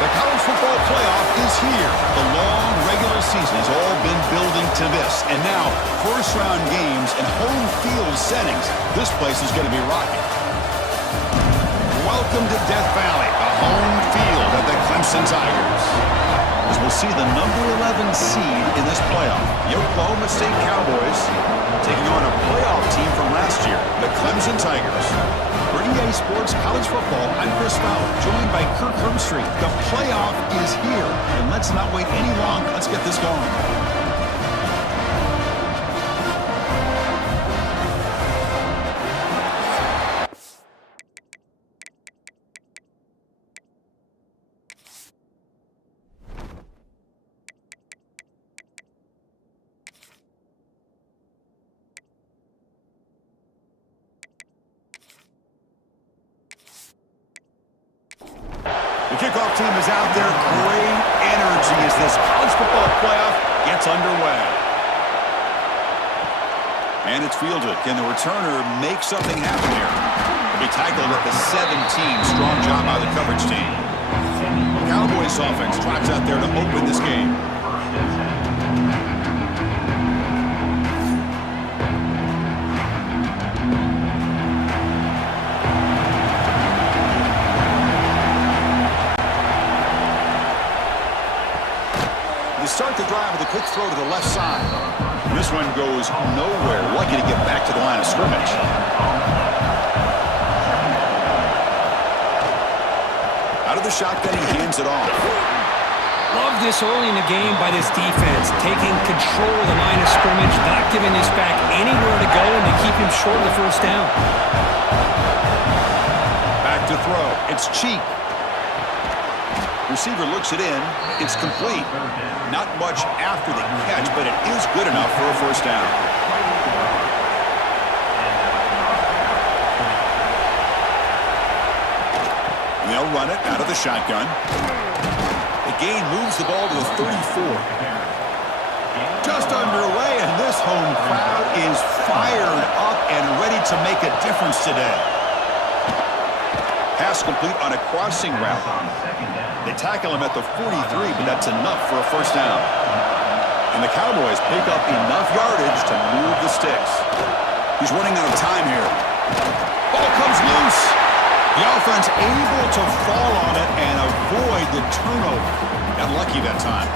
The college football playoff is here. The long regular season has all been building to this. And now, first-round games and home field settings. This place is going to be rocking. Welcome to Death Valley, the home field of the Clemson Tigers. As we'll see the number 11 seed in this playoff, the Oklahoma State Cowboys taking on a playoff team from last year, the Clemson Tigers. For EA Sports College Football, I'm Chris Fowler, joined by Kirk Herbstreit. The playoff is here, and let's not wait any longer. Let's get this going. The kickoff team is out there. Great energy as this college football playoff gets underway. And it's fielded. Can the returner make something happen here? He'll be tackled at the 17. Strong job by the coverage team. The Cowboys offense trots out there to open this game. Start the drive with a quick throw to the left side. This one goes nowhere. Lucky to get back to the line of scrimmage. Out of the shotgun, he hands it off. Love this early in the game by this defense, taking control of the line of scrimmage, not giving this back anywhere to go, and to keep him short of the first down. Back to throw. It's cheap. Receiver looks it in. It's complete. Not much after the catch, but it is good enough for a first down. And they'll run it out of the shotgun. The gain moves the ball to the 34. Just underway, and this home crowd is fired up and ready to make a difference today. Pass complete on a crossing route. They tackle him at the 43, but that's enough for a first down. And the Cowboys pick up enough yardage to move the sticks. He's running out of time here. Ball comes loose. The offense able to fall on it and avoid the turnover. Got lucky that time.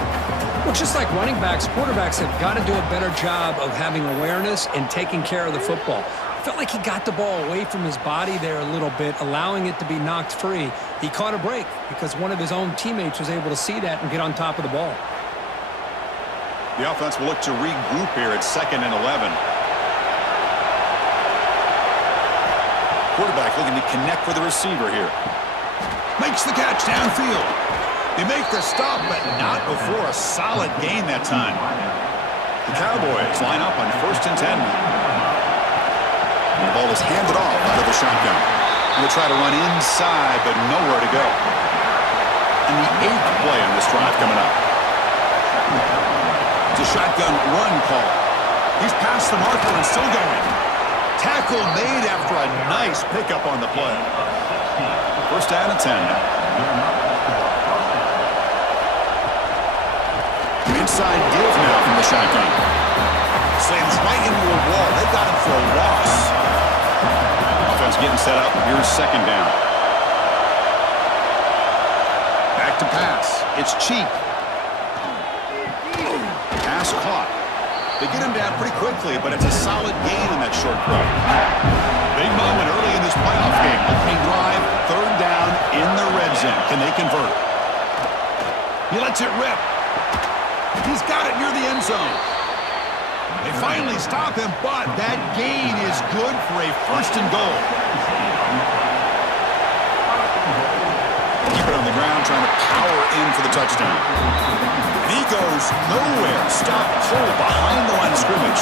Well, just like running backs, quarterbacks have got to do a better job of having awareness and taking care of the football. Felt like he got the ball away from his body there a little bit, allowing it to be knocked free. He caught a break because one of his own teammates was able to see that and get on top of the ball. The offense will look to regroup here at 2nd and 11. Quarterback looking to connect with the receiver here. Makes the catch downfield. They make the stop, but not before a solid gain that time. The Cowboys line up on 1st and 10. The ball is handed off out of the shotgun. They'll try to run inside, but nowhere to go. And the 8th play on this drive coming up. It's a shotgun run call. He's past the marker and still going. Tackle made after a nice pickup on the play. First down and 10. Inside give now from the shotgun. Slams right into a wall. They got him for a loss. Offense getting set up. Here's 2nd down. Back to pass. It's cheap. Pass caught. They get him down pretty quickly, but it's a solid gain in that short throw. Big moment early in this playoff game. Opening drive, 3rd down in the red zone. Can they convert? He lets it rip. He's got it near the end zone. They finally stop him, but that gain is good for a 1st and goal. Keep it on the ground, trying to power in for the touchdown. And he goes nowhere. Stop pull behind the line of scrimmage.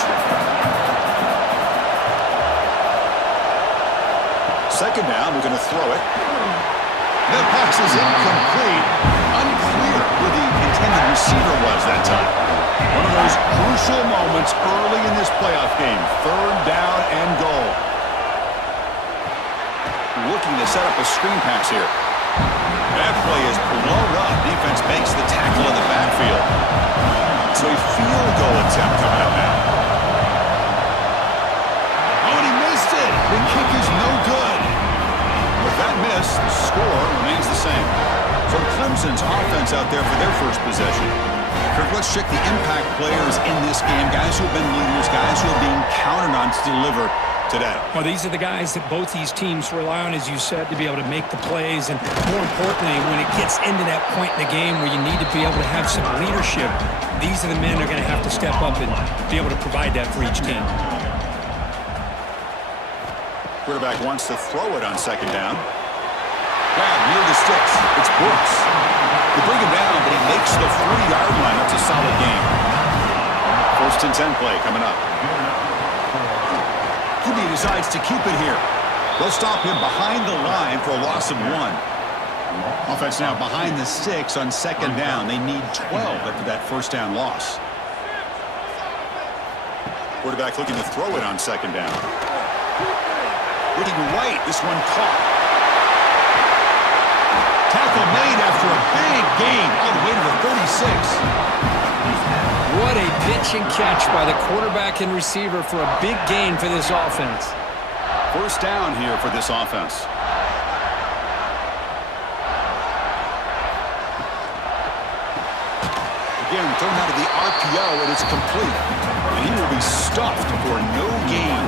2nd down, we're going to throw it. That pass is incomplete. Unclear who the intended receiver was that time. One of those crucial moments early in this playoff game. 3rd down and goal. Looking to set up a screen pass here. That play is blown up. Defense makes the tackle in the backfield. So a field goal attempt coming up now. Oh, and he missed it. The kick is no good. With that miss, the score remains the same. So Clemson's offense out there for their first possession. Kirk, let's check the impact players in this game. Guys who have been leaders, guys who are being counted on to deliver today. Well, these are the guys that both these teams rely on, as you said, to be able to make the plays. And more importantly, when it gets into that point in the game where you need to be able to have some leadership, these are the men that are going to have to step up and be able to provide that for each team. Quarterback wants to throw it on second down. Grab near the sticks. It's Brooks. They bring him down, but he makes the 40-yard line. That's a solid game. 1st and 10 play coming up. He decides to keep it here. They'll stop him behind the line for a loss of 1. Offense now behind the 6 on second down. They need 12 after that first down loss. Quarterback looking to throw it on second down. Looking right. This one caught. Tackle made after a big gain all the way to the 36. What a pitch and catch by the quarterback and receiver for a big gain for this offense. First down here for this offense. Again, thrown out of the RPO, and it's complete. And he will be stuffed for no gain.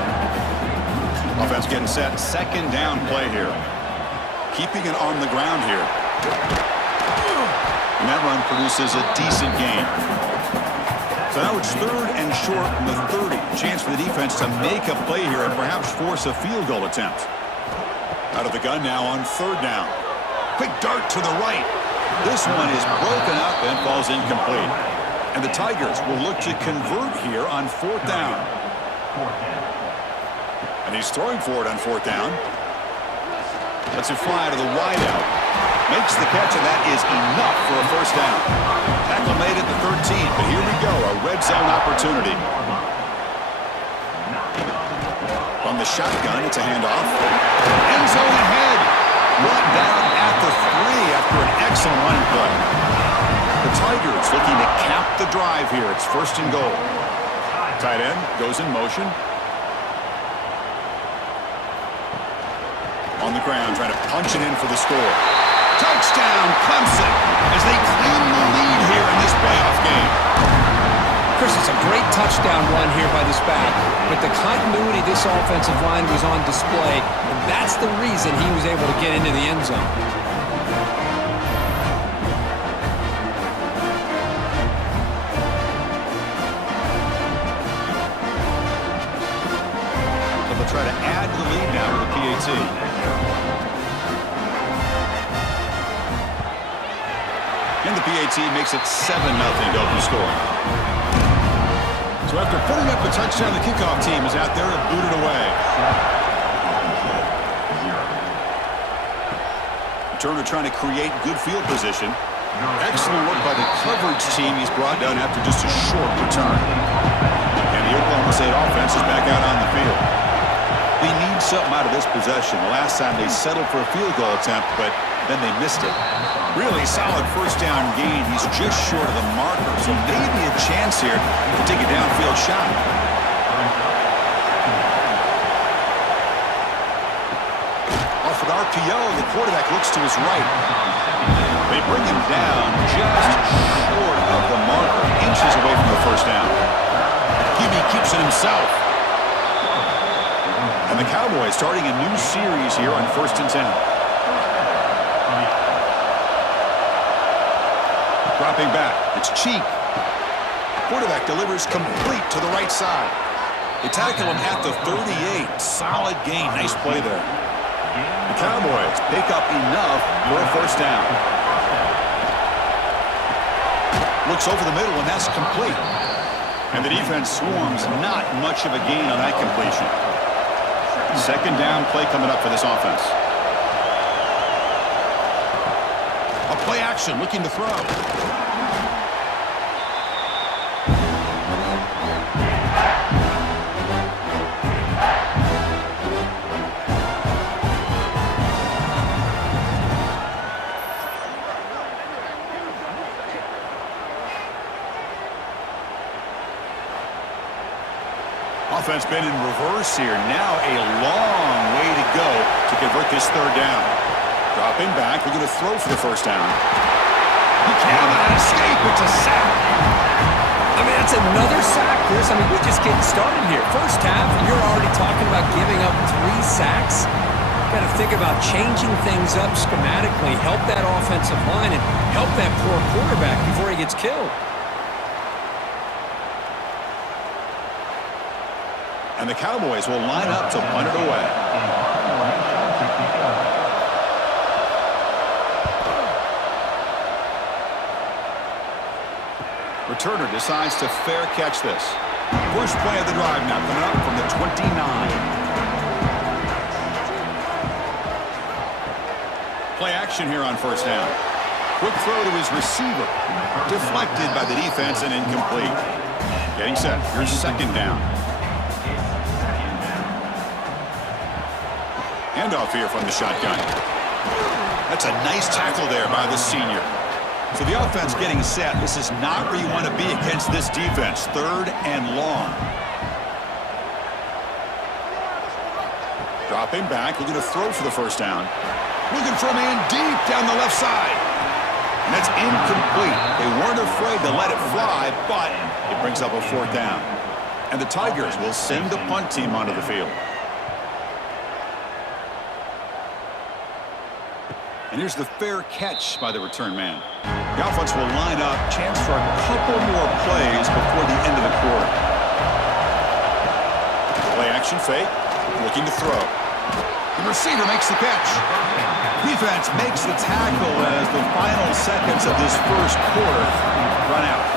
Offense getting set. Second down play here. Keeping it on the ground here. And that run produces a decent gain. So now it's 3rd and short from the 30. Chance for the defense to make a play here and perhaps force a field goal attempt. Out of the gun now on 3rd down. Quick dart to the right. This one is broken up and falls incomplete. And the Tigers will look to convert here on 4th down. And he's throwing for it on 4th down. Lets it fly to the wideout. Makes the catch, and that is enough for a first down. Tackle made at the 13, but here we go, a red zone opportunity. From the shotgun, it's a handoff. End zone ahead. Brought down at the 3 after an excellent running play. The Tigers looking to cap the drive here. It's 1st and goal. Tight end goes in motion. On the ground, trying to punch it in for the score. Touchdown, Clemson, as they claim the lead here in this playoff game. Chris, it's a great touchdown run here by this back, but the continuity of this offensive line was on display, and that's the reason he was able to get into the end zone. So they'll try to add to the lead now with the PAT. And the PAT makes it 7-0 to open score. So after putting up the touchdown, the kickoff team is out there to boot it away. Turner trying to create good field position. Excellent work by the coverage team. He's brought down after just a short return. And the Oklahoma State offense is back out on the field. They need something out of this possession. The last time they settled for a field goal attempt, but then they missed it. Really solid first down gain. He's just short of the marker, so maybe a chance here to take a downfield shot. Off an RPO, the quarterback looks to his right. They bring him down just short of the marker, inches away from the first down. QB keeps it himself. And the Cowboys starting a new series here on 1st and 10. Dropping back, it's Cheek. Quarterback delivers complete to the right side. They tackle him at the 38. Solid gain, nice play there. The Cowboys pick up enough for a first down. Looks over the middle, and that's complete. And the defense swarms, not much of a gain on that completion. Second down play coming up for this offense. A play action, looking to throw. offense been in reverse here. Now a long way to go to convert this third down. Dropping back, we're going to throw for the first down. He cannot escape. It's a sack. I mean, that's another sack, Chris. I mean, we're just getting started here. First half, and you're already talking about giving up 3 sacks. Got to think about changing things up schematically, help that offensive line, and help that poor quarterback before he gets killed. And the Cowboys will line up to punt it away. Returner decides to fair catch this. First play of the drive now coming up from the 29. Play action here on first down. Quick throw to his receiver. Deflected by the defense and incomplete. Getting set. Here's second down. Handoff here from the shotgun. That's a nice tackle there by the senior. So the offense getting set. This is not where you want to be against this defense. Third and long. Dropping back. We're going to throw for the first down. Looking for a man deep down the left side. And that's incomplete. They weren't afraid to let it fly, but it brings up a fourth down. And the Tigers will send the punt team onto the field. And here's the fair catch by the return man. The offense will line up. Chance for a couple more plays before the end of the quarter. Play action fake. Looking to throw. The receiver makes the catch. Defense makes the tackle as the final seconds of this first quarter run out.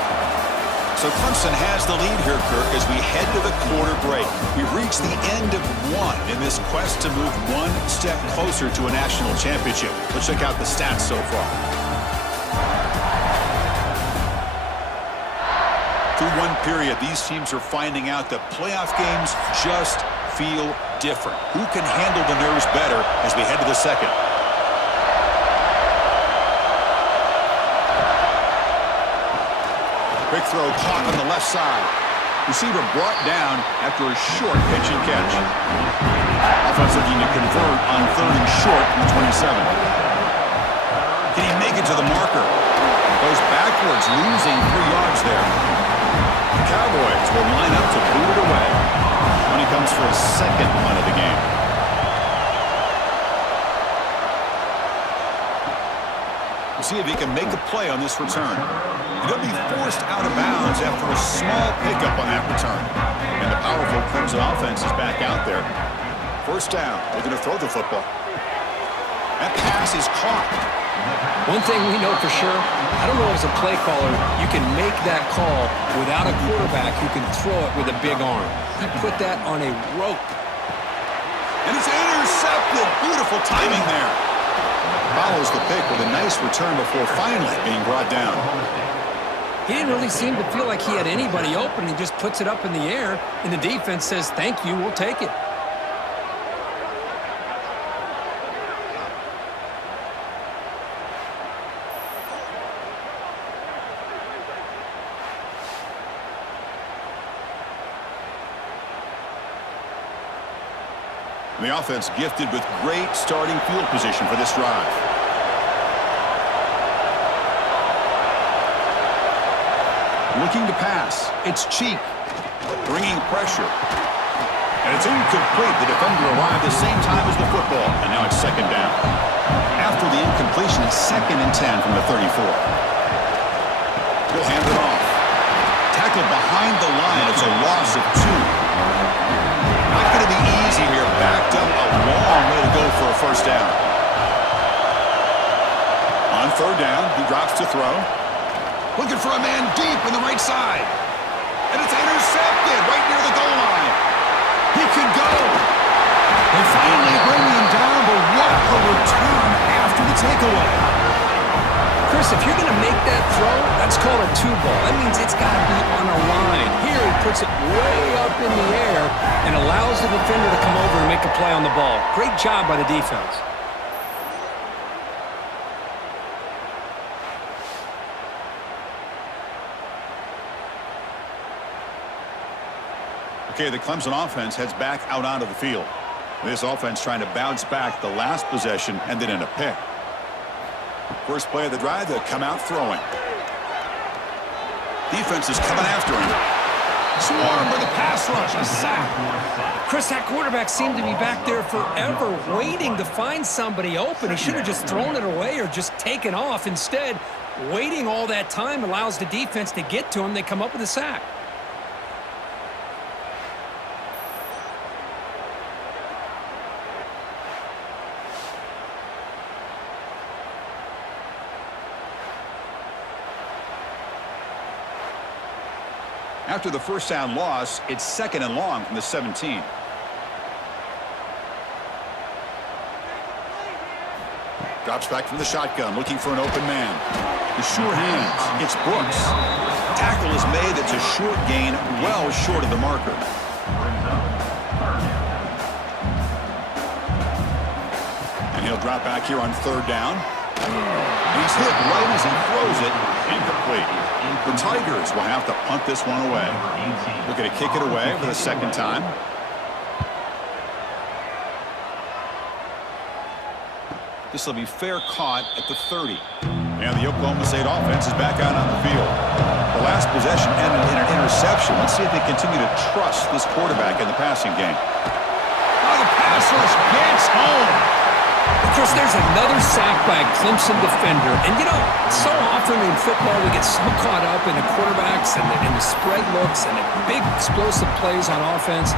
So Clemson has the lead here, Kirk, as we head to the quarter break. We've reached the end of one in this quest to move one step closer to a national championship. Let's check out the stats so far. Through one period, these teams are finding out that playoff games just feel different. Who can handle the nerves better as we head to the second? Quick throw caught on the left side. Receiver brought down after a short pitch and catch. Offense looking to convert on third and short from the 27. Can he make it to the marker? Goes backwards, losing 3 yards there. The Cowboys will line up to boot it away when he comes for his second punt of the game. We'll see if he can make a play on this return. He'll be forced out of bounds after a small pickup on that return. And the powerful Clemson offense is back out there. First down. They're going to throw the football. That pass is caught. One thing we know for sure, I don't know as a play caller, you can make that call without a quarterback who can throw it with a big arm. He put that on a rope. And it's intercepted. Beautiful timing there. Follows the pick with a nice return before finally being brought down. He didn't really seem to feel like he had anybody open. He just puts it up in the air, and the defense says, thank you, we'll take it. And the offense gifted with great starting field position for this drive. Looking to pass. It's Cheek. Bringing pressure. And it's incomplete. The defender arrived the same time as the football. And now it's second down. After the incompletion, it's 2nd and 10 from the 34. He'll hand it off. Tackled behind the line. It's a loss of 2. Not going to be easy here. Backed up a long way to go for a first down. On third down, he drops to throw. Looking for a man deep in the right side. And it's intercepted right near the goal line. He could go. They finally bring him down, but what a return after the takeaway. Chris, if you're going to make that throw, that's called a 2-ball. That means it's got to be on a line. Here he puts it way up in the air and allows the defender to come over and make a play on the ball. Great job by the defense. Okay, the Clemson offense heads back out onto the field. This offense trying to bounce back the last possession and then in a pick. First play of the drive, they'll come out throwing. Defense is coming after him. Swarm with a pass rush, a sack. Chris, that quarterback seemed to be back there forever waiting to find somebody open. He should have just thrown it away or just taken off. Instead, waiting all that time allows the defense to get to him. They come up with a sack. After the first down loss, it's 2nd and long from the 17. Drops back from the shotgun, looking for an open man. The sure hands. It's Brooks. Tackle is made. It's a short gain, well short of the marker. And he'll drop back here on 3rd down. He's hit right as he throws it. Incomplete. The Tigers will have to punt this one away. Looking to kick it away for the 2nd time. This will be fair caught at the 30. And the Oklahoma State offense is back out on the field. The last possession ended in an interception. Let's see if they continue to trust this quarterback in the passing game. Oh, the pass rush gets home. Of course, there's another sack by a Clemson defender. And, you know, so often in football we get so caught up in the quarterbacks and the spread looks and the big explosive plays on offense.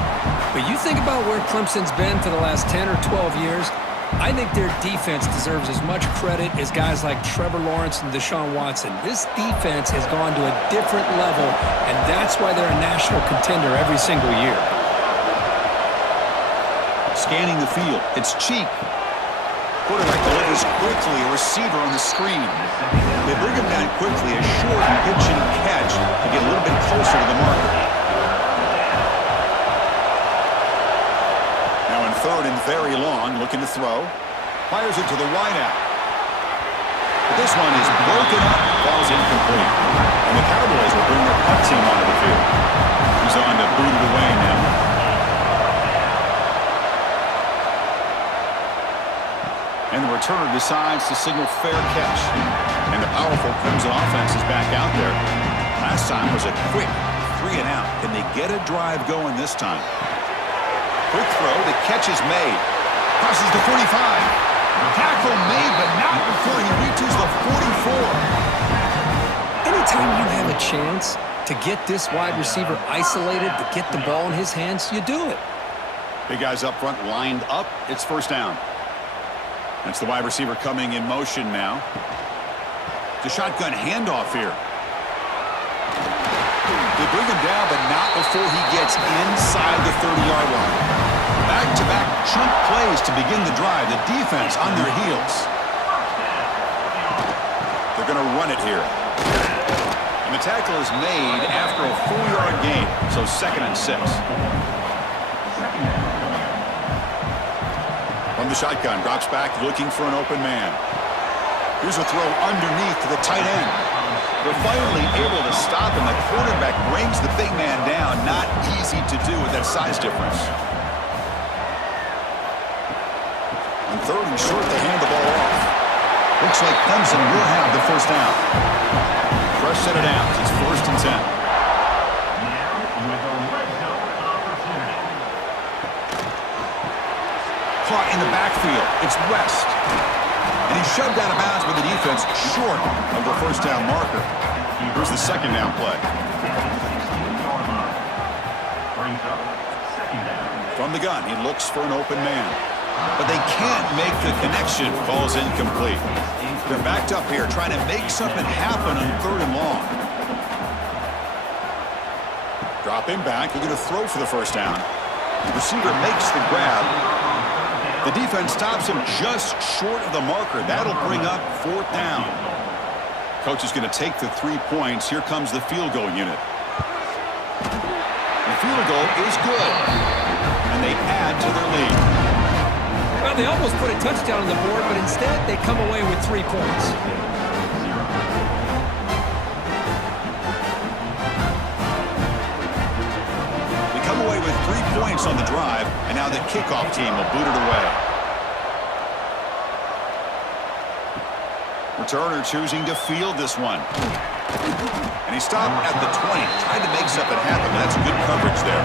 But you think about where Clemson's been for the last 10 or 12 years, I think their defense deserves as much credit as guys like Trevor Lawrence and Deshaun Watson. This defense has gone to a different level, and that's why they're a national contender every single year. Scanning the field. It's Cheek. Quarterback delivers quickly, a receiver on the screen. They bring him down quickly, a short pitch and catch to get a little bit closer to the marker. Now in 3rd and very long, looking to throw. Fires it to the wideout. But this one is broken up, falls incomplete. And the Cowboys will bring their punt team onto the field. He's on to boot it away now. And the returner decides to signal fair catch. And the powerful Clemson offense is back out there. Last time was a quick 3 and out. Can they get a drive going this time? Quick throw. The catch is made. Crosses the 45. Tackle made, but not before he reaches the 44. Anytime you have a chance to get this wide receiver isolated, to get the ball in his hands, you do it. Big guys up front lined up. It's 1st down. That's the wide receiver coming in motion now. The shotgun handoff here. They bring him down, but not before he gets inside the 30-yard line. Back-to-back chunk plays to begin the drive. The defense on their heels. They're going to run it here. And the tackle is made after a 4-yard gain, so 2nd and 6. From the shotgun, drops back, looking for an open man. Here's a throw underneath to the tight end. They're finally able to stop him. The quarterback brings the big man down. Not easy to do with that size difference. On 3rd and short, they hand the ball off. Looks like Clemson will have the 1st down. Fresh set of downs. It's 1st and 10. Caught in the backfield. It's West. And he's shoved out of bounds with the defense short of the 1st down marker. Here's the 2nd down play. From the gun, he looks for an open man. But they can't make the connection. Ball's incomplete. They're backed up here trying to make something happen on 3rd and long. Drop him back. They're going to throw for the 1st down. The receiver makes the grab. The defense stops him just short of the marker. That'll bring up 4th down. Coach is going to take the 3 points. Here comes the field goal unit. The field goal is good. And they add to their lead. Well, they almost put a touchdown on the board, but instead they come away with 3 points. They come away with points on the drive, and now the kickoff team will boot it away. Returner choosing to field this one. And he stopped at the 20. Tried to make something happen, but that's good coverage there.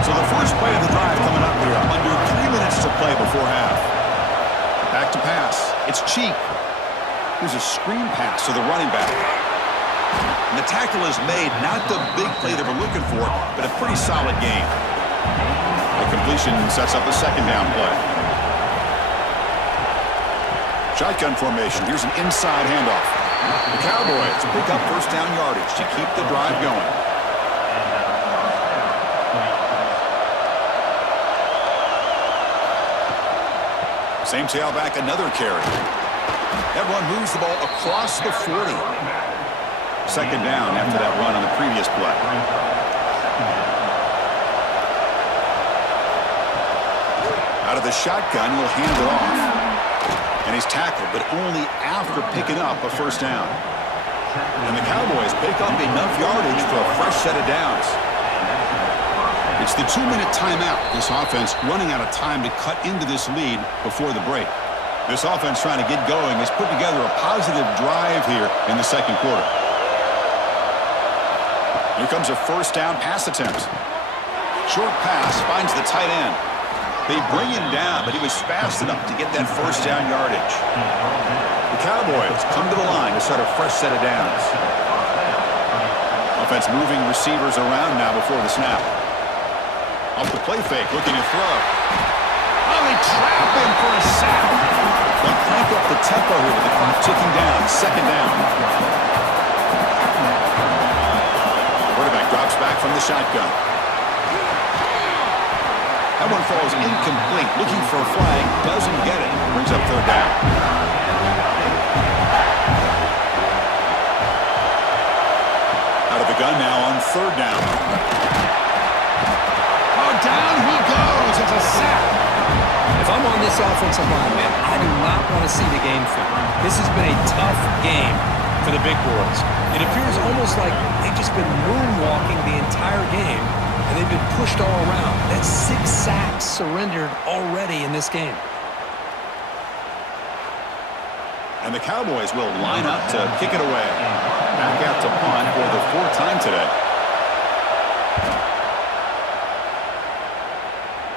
So the first play of the drive coming up here. Under 3 minutes to play before half. Back to pass. It's cheap. Here's a screen pass to the running back. And the tackle is made. Not the big play that we're looking for, but a pretty solid gain. The completion sets up a second down play. Shotgun formation. Here's an inside handoff. The Cowboys pick up first down yardage to keep the drive going. Same tailback, another carry. That run moves the ball across the 40. Second down after that run on the previous play. Out of the shotgun, he'll hand it off. And he's tackled, but only after picking up a first down. And the Cowboys pick up enough yardage for a fresh set of downs. It's the 2-minute timeout. This offense running out of time to cut into this lead before the break. This offense trying to get going has put together a positive drive here in the second quarter. Here comes a first down pass attempt. Short pass finds the tight end. They bring him down, but he was fast enough to get that first down yardage. The Cowboys come to the line to start a fresh set of downs. Offense moving receivers around now before the snap. Off the play fake, looking to throw. Oh, they trap him for a sack. They'll crank up the tempo here with the clock ticking down. Second down. Quarterback drops back from the shotgun. That one falls incomplete. Looking for a flag. Doesn't get it. Brings up third down. Out of the gun now on third down. Oh, down he goes. It's a sack. If I'm on this offensive line, man, I do not want to see the game film. This has been a tough game for the big boys. It appears almost like they've just been moonwalking the entire game. And they've been pushed all around. That's 6 sacks surrendered already in this game. And the Cowboys will line up to kick it away. Back out to punt for the 4th time today.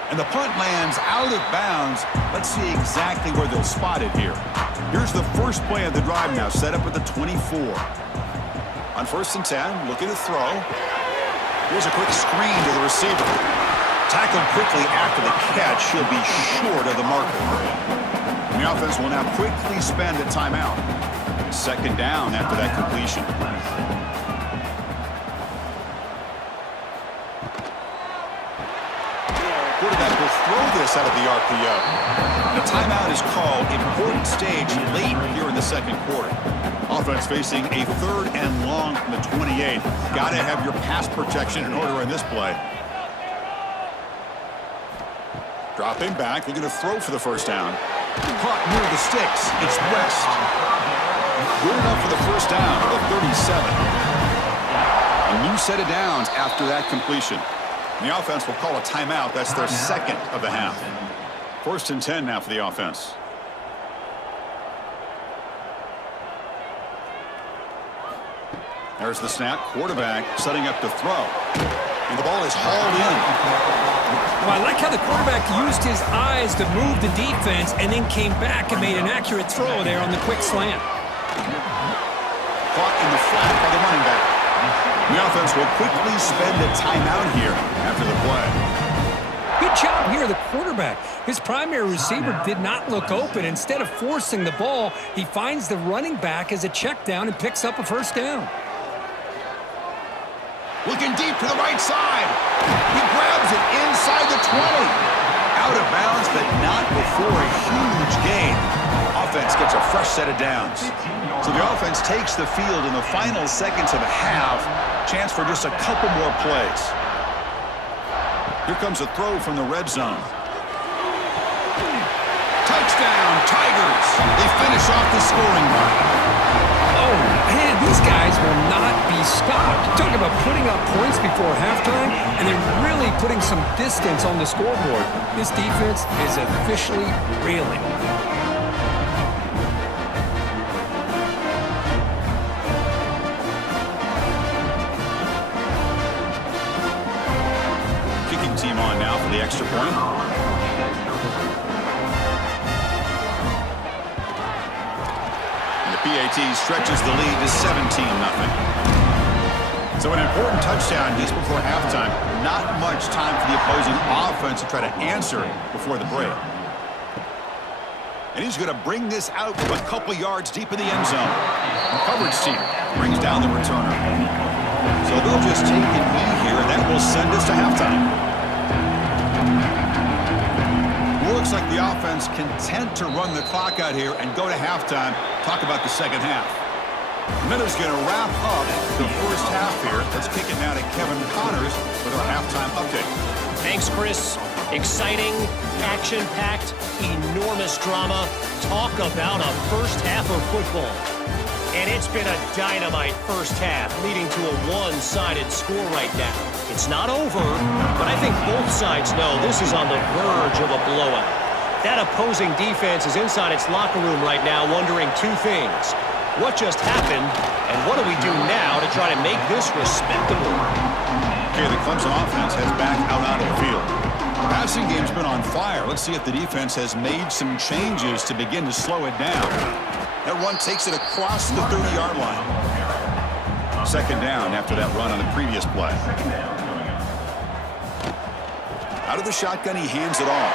And the punt lands out of bounds. Let's see exactly where they'll spot it here. Here's the first play of the drive now, set up at the 24. On 1st and 10, looking to throw. Here's a quick screen to the receiver. Tackled quickly after the catch. He'll be short of the marker. And the offense will now quickly spend a timeout. Second down after that completion. Quarterback will throw this out of the RPO. And a timeout is called. Important stage late here in the second quarter. Offense facing a 3rd and long from the 28. Got to have your pass protection in order in this play. Dropping back, looking to throw for the first down. Caught near the sticks. It's West. Good enough for the first down at the 37. A new set of downs after that completion. And the offense will call a timeout. That's their second of the half. 1st and 10 now for the offense. There's the snap. Quarterback setting up to throw. And the ball is hauled in. Well, I like how the quarterback used his eyes to move the defense and then came back and made an accurate throw there on the quick slant. Caught in the flat by the running back. The offense will quickly spend a timeout here after the play. Good job here, the quarterback. His primary receiver did not look open. Instead of forcing the ball, he finds the running back as a check down and picks up a first down. Looking deep to the right side. He grabs it inside the 20. Out of bounds, but not before a huge gain. Offense gets a fresh set of downs. So the offense takes the field in the final seconds of the half. Chance for just a couple more plays. Here comes a throw from the red zone. Touchdown, Tigers. They finish off the scoring mark. Oh, man, these guys will not be He's stopped. Talk about putting up points before halftime and then really putting some distance on the scoreboard. This defense is officially reeling. Kicking team on now for the extra point. PAT stretches the lead to 17-0. So an important touchdown just before halftime. Not much time for the opposing offense to try to answer before the break. And he's going to bring this out from a couple yards deep in the end zone. The coverage team brings down the returner. So they'll just take a knee here, and that will send us to halftime. Looks like the offense content to run the clock out here and go to halftime. Talk about the second half. Miller's going to wrap up the first half here. Let's kick it now to Kevin Connors with our halftime update. Thanks, Chris. Exciting, action-packed, enormous drama. Talk about a first half of football. And it's been a dynamite first half, leading to a one-sided score right now. It's not over, but I think both sides know this is on the verge of a blowout. That opposing defense is inside its locker room right now wondering two things. What just happened, and what do we do now to try to make this respectable? Okay, the Clemson offense heads back out onto the field. The passing game's been on fire. Let's see if the defense has made some changes to begin to slow it down. That run takes it across the 30-yard line. Second down after that run on the previous play. Out of the shotgun, he hands it off.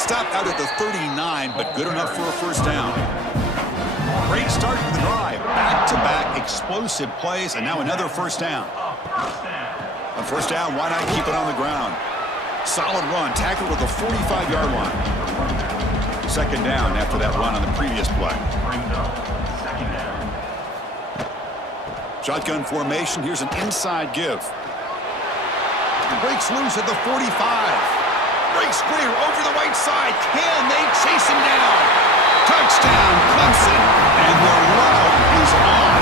Stopped out at the 39, but good enough for a first down. Great start to the drive. Back-to-back explosive plays, and now another first down. On first down, why not keep it on the ground? Solid run, tackled at the 45-yard line. Second down after that run on the previous play. Shotgun formation. Here's an inside give. Breaks loose at the 45. Breaks clear over the right side. Can they chase him down? Touchdown, Clemson. And the route is on.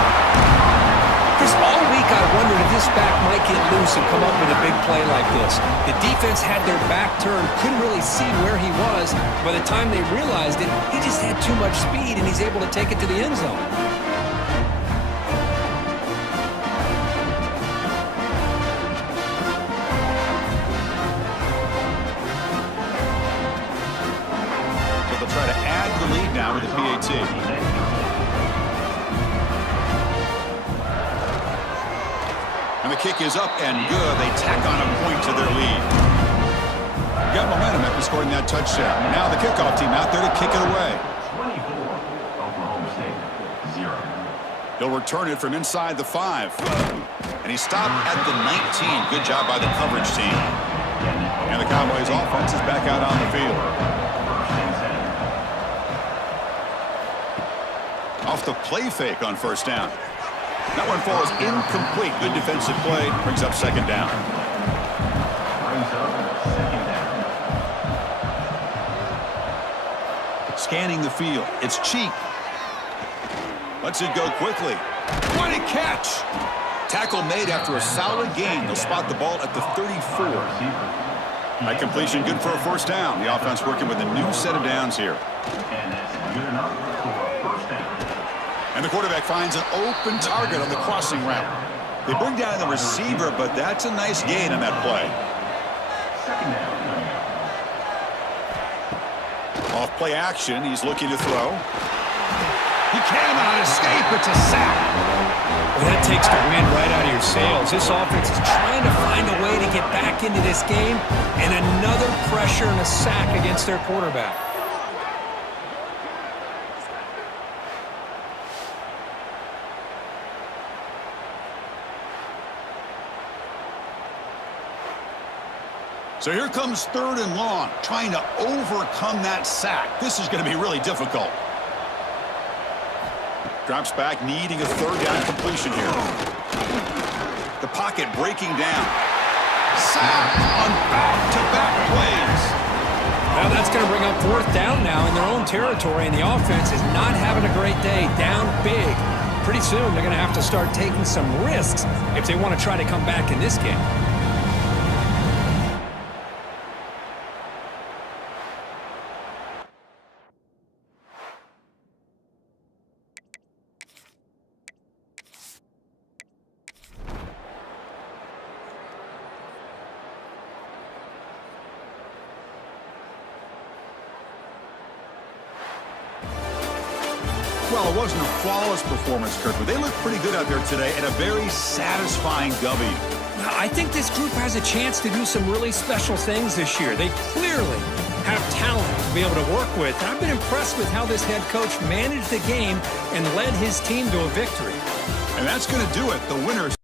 Chris, all week I wondered if this back might get loose and come up with a big play like this. The defense had their back turned, couldn't really see where he was. By the time they realized it, he just had too much speed, and he's able to take it to the end zone. So they'll try to add the lead now with the PAT. And the kick is up and good. They tack on a point to their lead. Got momentum after scoring that touchdown. Now the kickoff team out there to kick it away. 24, He'll return it from inside the 5. And he stopped at the 19. Good job by the coverage team. And the Cowboys offense is back out on the field. Off the play fake on first down. That one falls incomplete. Good defensive play. Brings up second down. Scanning the field. It's Cheek. Lets it go quickly. What a catch! Tackle made after a solid gain. They'll spot the ball at the 34. That completion good for a first down. The offense working with a new set of downs here. And that's good enough for a first down. And the quarterback finds an open target on the crossing route. They bring down the receiver, but that's a nice gain on that play. Second down. Off play action, he's looking to throw. He cannot escape. It's a sack. Well, that takes the wind right out of your sails. This offense is trying to find a way to get back into this game, and another pressure and a sack against their quarterback. So here comes third and long, trying to overcome that sack. This is going to be really difficult. Drops back, needing a third down completion here. The pocket breaking down. Sack on back-to-back plays. Well, that's going to bring up fourth down now in their own territory, and the offense is not having a great day. Down big. pretty soon they're going to have to start taking some risks if they want to try to come back in this game. Well, it wasn't a flawless performance, Kirk, but they looked pretty good out there today and a very satisfying W. I think this group has a chance to do some really special things this year. They clearly have talent to be able to work with. I've been impressed with how this head coach managed the game and led his team to a victory. And that's going to do it. The winners.